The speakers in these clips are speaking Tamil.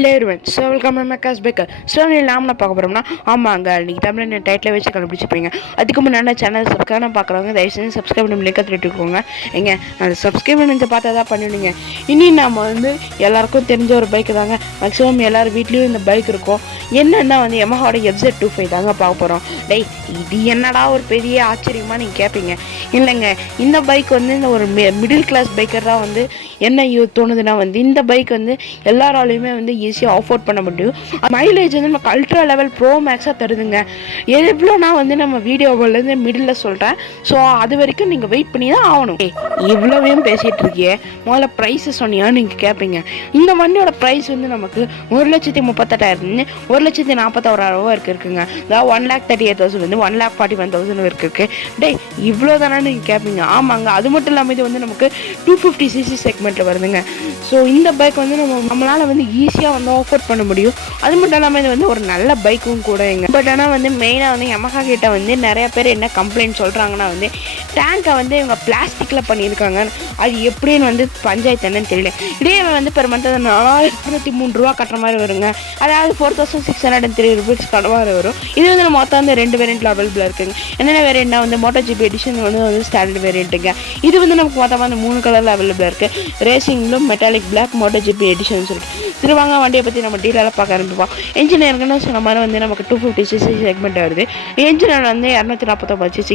Hello everyone, so welcome to my class Baker. So நீ நாம பார்க்க போறோம்னா ஆமாங்க நீங்க தமிழ்ல டைட்டில் வச்சு கண்டுபிடிச்சிருப்பீங்க. அதுக்கு முன்னாடி சேனல் சப்ஸ்கிரைப் பார்க்குறவங்க தயவு செஞ்சு சப்ஸ்கிரைப் பண்ணி லிங்க் தட்டிட்டுக்கோங்க. எங்க அந்த சப்ஸ்கிரைப் பண்ணி பார்த்தா தான் பண்ணுவீங்க. இனி நம்ம வந்து எல்லாருக்கும் தெரிஞ்ச ஒரு பைக் தாங்க. மேக்ஸிமம் எல்லார் வீட்லேயும் இந்த பைக் இருக்கும். என்னன்னா வந்து Yamaha FZ-25 தாங்க பார்க்க போகிறோம். டேய் இது என்னடா ஒரு பெரிய ஆச்சரியமா நீங்கள் கேட்பீங்க. இல்லைங்க, இந்த பைக் வந்து இந்த ஒரு மிடில் கிளாஸ் பைக்கர் தான் வந்து என்ன தோணுதுன்னா வந்து இந்த பைக் வந்து எல்லாராலையுமே வந்து ஈஸியாக ஆஃபோர்ட் பண்ண முடியும். மைலேஜ் வந்து நமக்கு அல்ட்ரா லெவல் ப்ரோ மேக்ஸாக தருதுங்க. எவ்வளோனா வந்து நம்ம வீடியோவிலேருந்து மிடில் சொல்கிறேன். ஸோ அது வரைக்கும் நீங்கள் வெயிட் பண்ணி தான் ஆகணும். இவ்வளோவையும் பேசிகிட்டு இருக்கியே, முதல்ல ப்ரைஸு சொன்னியான்னு நீங்கள் கேட்பீங்க. இந்த வண்டியோட ப்ரைஸ் வந்து நமக்கு 1,38,000 1,41,000 இருக்குங்க. அதாவது 1,38,000 வந்து 1,41,000 இருக்கு. டே இவ்வளோ தானே நீங்கள் கேட்பீங்க. ஆமாங்க, அது மட்டும் இல்லாமல் இது வந்து நமக்கு 250cc செக்மெண்ட்டில் வருதுங்க. ஸோ இந்த பைக் வந்து நம்மளால் வந்து ஈஸியாக வந்து ஆஃபோர்ட் பண்ண முடியும். அது மட்டும் இல்லாமல் இது வந்து ஒரு நல்ல பைக்கும் கூட எங்க. பட் ஆனால் வந்து மெயினாக வந்து Yamaha கிட்ட வந்து நிறைய பேர் என்ன கம்ப்ளைண்ட் சொல்கிறாங்கன்னா வந்து டேங்கை வந்து இவங்க பிளாஸ்டிக்கில் பண்ணியிருக்காங்க. அது எப்படின்னு வந்து பஞ்சாயத்து என்னன்னு தெரியல. இதே வந்து பெர் மந்த் 423 ரூபா கட்டுற மாதிரி வருங்க. அதாவது 4,603 rupees கட்டுற மாதிரி வரும். இது வந்து நம்ம மொத்தம் வந்து 2 வேரியண்ட்டில் அவைலபிளாக இருக்குங்க. என்னென்ன வேரியண்ட்னா வந்து மோட்டோ ஜிபி எடிஷன் வந்து ஸ்டாண்டர்ட் வேரியண்ட்டுங்க. இது வந்து நமக்கு மொத்தமாக வந்து 3 கலரில் அவைலபிளாக இருக்குது. ரேசிங்லும் metallic black MotoGP edition சொல்லிட்டு திருவாங்க வண்டியை பற்றி நம்ம டீட்டெயிலாக பார்க்க ஆரம்பிப்போம். என்ஜின் இருக்குன்னு சொன்ன மாதிரி வந்து நமக்கு 250cc செக்மெண்ட் வருது. என்ஜின் வந்து 249cc.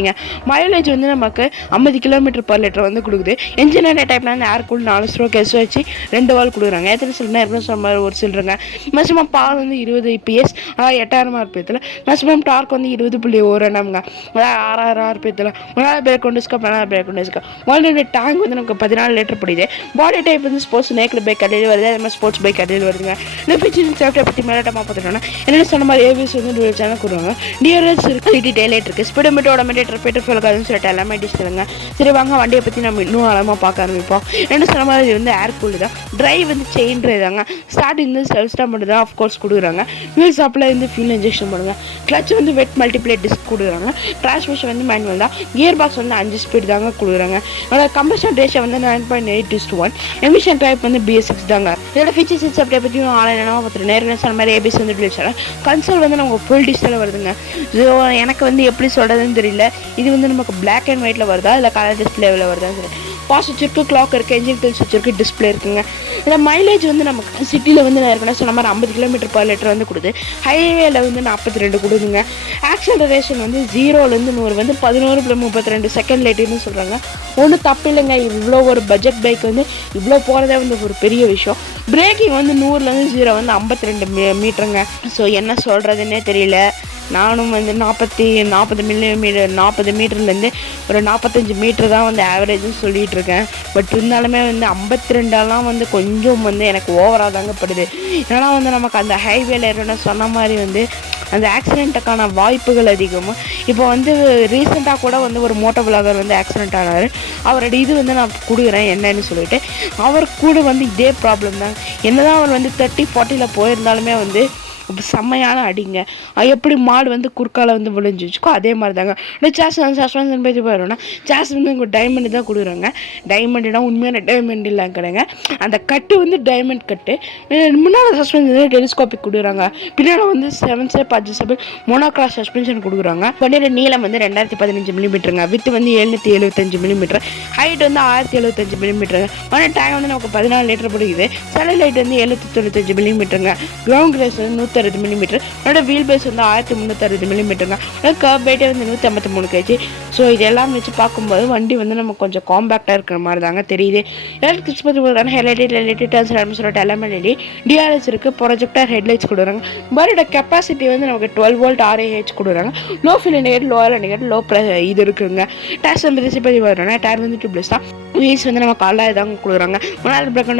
மைலேஜ் வந்து நமக்கு 50 km/லிட்டர் வந்து கொடுக்குது. என்ஜின் டைப்ல வந்து ஏர் கூல் 4 ஸ்ட்ரோக் எஸ் வச்சு 2 வால் கொடுக்குறாங்க. எத்தனை சிலிண்டர் இருக்குன்னு சொன்ன மாதிரி ஒரு சிலிண்டருங்க. மேக்ஸிமம் பவர் வந்து 20 PS, அதாவது 8000 RPM. மேக்ஸிமம் டார்க் வந்து 20.1 Nm, அதாவது 6000 RPM. முன்னாள் பிரேக் கொண்டு பின்னாடி பிரேக் கொண்டு வால்டோட டேங்க் வந்து நமக்கு 14 லிட்டர் பிடிக்குது. பாடி டைப் வந்து ஸ்போர்ட்ஸ் நேக்கட் பைக் கடையில் வருது. அதே மாதிரி ஸ்போர்ட்ஸ் பைக் கடையில் வருதுங்க. இந்த ஃபீச்சர் சேஃப்டியை பற்றி மேலட்டமாக பார்த்துட்டோன்னா என்ன சொன்ன மாதிரி ஏவிஎஸ் வந்து டுவெல் சேனல் கொடுவாங்க. டிஆர்எஸ் இருக்குது, டெய்லைட் இருக்குது, ஸ்பீடோமீட்டர் ஓடோமீட்டர் பெட்ரோல் காதுன்னு சொல்லிட்டு எல்லாமே டிஸ்பிளுங்க. சரி வாங்க வண்டியை பற்றி நம்ம இன்னும் ஆழமாக பார்க்க ஆரம்பிப்போம். என்ன சொன்ன மாதிரி இது வந்து ஏர் கூல் தான். டிரைவ் வந்து செயின் ட்ரைவ் தாங்க. ஸ்டார்டிங் வந்து செல்ஃப் ஸ்டார்ட் மட்டும் தான் ஆஃப்கோர்ஸ் கொடுக்குறாங்க. வீல் சப்ளை வந்து ஃபியூல் இன்ஜெக்ஷன் பண்ணுங்க. கிளச் வந்து வெட் மல்டிப்ளே டிஸ்க் கொடுக்குறாங்க. டிரான்ஸ்மிஷன் வந்து மேனுவல் தான். கியர் பாக்ஸ் வந்து 5 ஸ்பீட் தாங்க கொடுக்குறாங்க. அதோட கம்பஷன் ரேஷியோ வந்து 9.8:1. எமிஷன் டைப் வந்து BS6 தாங்க. இதோட ஃபீச்சர்ஸ் அப்படியே பற்றியும் ஆன்லைனாக பார்த்துட்டு நேரில் சொன்ன மாதிரி ஏபிஎஸ் வந்து டிஸ்பிளே கன்சோல் வந்து நமக்கு ஃபுல் டிஸ்பிளே வருதுங்க. ஸோ எனக்கு வந்து எப்படி சொல்கிறதுன்னு தெரியல. இது வந்து நமக்கு பிளாக் அண்ட் ஒயிட்டில் வருதா இல்லை கலர் டிஸ்பிளேவில் வருதான்னு சொல்லி. பாஸ் வச்சிருக்கு, கிளாக் இருக்குது, என்ஜின் கில்ஸ் வச்சிருக்கு, டிஸ்பிளே இருக்குங்க. இதில் மைலேஜ் வந்து நமக்கு சிட்டியில் வந்து நான் ஏற்கனவே சொன்ன மாதிரி 50 km/லிட்டர் வந்து கொடுது. ஹைவேல வந்து 42 கொடுதுங்க. ஆக்சலரேஷன் வந்து 0லேருந்து 100 வந்து 11.32 செகண்ட் லேட்டுன்னு சொல்கிறாங்க. ஒன்றும் தப்பு இல்லைங்க. இவ்வளோ ஒரு பட்ஜெட் பைக் வந்து இவ்வளோ போகிறதே வந்து ஒரு பெரிய விஷயம். பிரேக்கிங் வந்து 100லேருந்து 0 வந்து 52 மீட்டருங்க. ஸோ என்ன சொல்கிறதுன்னே தெரியல. நானும் வந்து 40 மீட்டர்லேருந்து ஒரு 45 மீட்டர் தான் வந்து ஆவரேஜ்னு சொல்லிகிட்டு இருக்கேன். பட் இருந்தாலுமே வந்து 52 வந்து கொஞ்சம் வந்து எனக்கு ஓவராக தாங்க படுது. ஏன்னா வந்து நமக்கு அந்த ஹைவேல ஏறணும்னு சொன்ன மாதிரி வந்து அந்த ஆக்சிடெண்ட்டுக்கான வாய்ப்புகள் அதிகமாக. இப்போ வந்து ரீசெண்டாக கூட வந்து ஒரு மோட்டோ விளாகர் வந்து ஆக்சிடெண்ட் ஆனார். அவரோட இது வந்து நான் கொடுக்குறேன் என்னன்னு சொல்லிட்டு. அவர் கூட வந்து இதே ப்ராப்ளம் தான். என்னதான் அவர் வந்து 30-40 போயிருந்தாலுமே வந்து செம்மையான அடிங்க. எப்படி மாடு வந்து குறுக்கால வந்து விழுந்துச்சுக்கோ அதே மாதிரி தாங்க. சஸ்பென்ஷன் பற்றி போயிடும்னா சாஸ் வந்து இங்கே டைமண்ட் தான் கொடுக்குறாங்க. டைமண்ட்னா உண்மையான டைமண்ட் இல்லை கிடையாது. அந்த கட்டு வந்து டைமண்ட் கட்டு. முன்னால் சஸ்பென்ஷன் டெலிஸ்கோபிக் கொடுக்குறாங்க. பின்னாடி வந்து 7 ஸ்டெப் 5 ஸ்டெப் மோனோகிராஸ் சஸ்பென்ஷன் கொடுக்குறாங்க. வண்டியோட நீளம் வந்து 2015 மில்லிமீட்டருங்க. வித்து வந்து 775 மில்லிமீட்டர். ஹைட் வந்து 1075 மில்லிமீட்டருங்க. வண்டி டேங்க் வந்து நமக்கு 14 லிட்டர் பிடிக்குது. சேட்டலைட் வந்து 795 மில்லிமீட்டருங்க. கிரவுண்ட் கிரேஸ் வந்து 160 மில்லிமீட்டர். அதோட வீல் பேஸ் வந்து 1360 மில்லிமீட்டருங்க. கர்வ் வெயிட் வந்து 153 kg. ஸோ இதெல்லாம் வச்சு பார்க்கும்போது வண்டி வந்து நமக்கு கொஞ்சம் காம்பேக்டாக இருக்கிற மாதிரி தாங்க தெரியுது. எலக்ட்ரிக்ஸ் பற்றி போகிறாங்க. ஹெட்லைட் எல்லாமே டிஆர்எஸ் இருக்குது. ப்ரொஜெக்டர் ஹெட்லைட்ஸ் கொடுக்குறாங்க. பரோட கெப்பாசிட்டி வந்து நமக்கு 12 volt RAH கொடுக்குறாங்க. Low fill indicator, lower indicator, low இது இருக்குங்க. டேக்ஸ் பற்றி பற்றி வரோன்னா டயர் வந்து டியூப்லெஸ் தான். வீல்ஸ் வந்து நம்ம காலாக தாங்க கொடுக்குறாங்க. முன்னாள் பிரேக்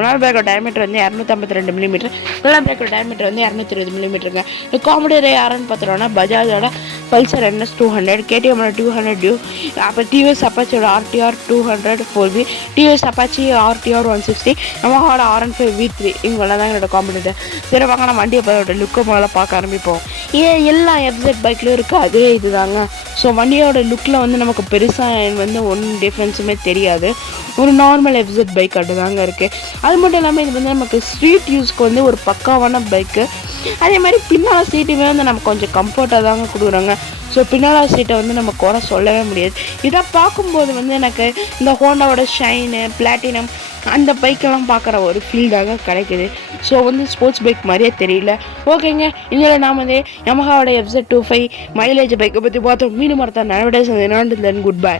முன்னாள் பிரேக்கோட டயமீட்டர் வந்து 252 மில்லிமீட்டர். முன்னாள் பிரேக்கோட டயமீட்டர் வந்து 220 மில்லிமீட்டருங்க. காமெடி யாருன்னு பார்த்துட்டோம்னா பஜாஜோட பல்சர் என்எஸ் 200, கேடிஎம் 200 டியூ, அப்புறம் டிவிஎஸ் அப்பாச்சியோட RTR 200 4V, TVS Apache RTR 160, யமஹாவோட RN5 V3. இவங்கெல்லாம் தான் என்னோட காம்படிட்டர். சரி வாங்க நம்ம வண்டியை பற்றியோட லுக்கை முதல்ல பார்க்க ஆரம்பிப்போம். எல்லா FZ பைக்லையும் இருக்குது அதே இதுதாங்க. ஸோ வண்டியோட லுக்கில் வந்து நமக்கு பெருசாக வந்து ஒன்றும் டிஃப்ரென்ஸுமே தெரியாது. ஒரு நார்மல் FZ பைக் தாங்க இருக்குது. அது மட்டும் இல்லாமல் இது வந்து நமக்கு ஸ்ட்ரீட் யூஸ்க்கு வந்து ஒரு பக்காவான பைக்கு. அதே மாதிரி பின்னால் சீட்டுமே வந்து நமக்கு கொஞ்சம் கம்ஃபர்ட்டாக தாங்க கொடுக்குறாங்க. ஸோ பின்னால் சீட்டை வந்து நம்ம குறை சொல்லவே முடியாது. இதை பார்க்கும்போது வந்து எனக்கு இந்த ஹோண்டாவோட ஷைனு, பிளாட்டினம் அந்த பைக்கெல்லாம் பார்க்குற ஒரு ஃபீல் தாங்க கிடைக்குது. ஸோ வந்து ஸ்போர்ட்ஸ் பைக் மாதிரியே தெரியல. ஓகேங்க, இதில் நாம் வந்து யமஹாவோட FZ-25 மைலேஜ் பைக்கை பற்றி பார்த்தோம். மீண்டும் மரத்தான் நடவடிக்கை. Good bye.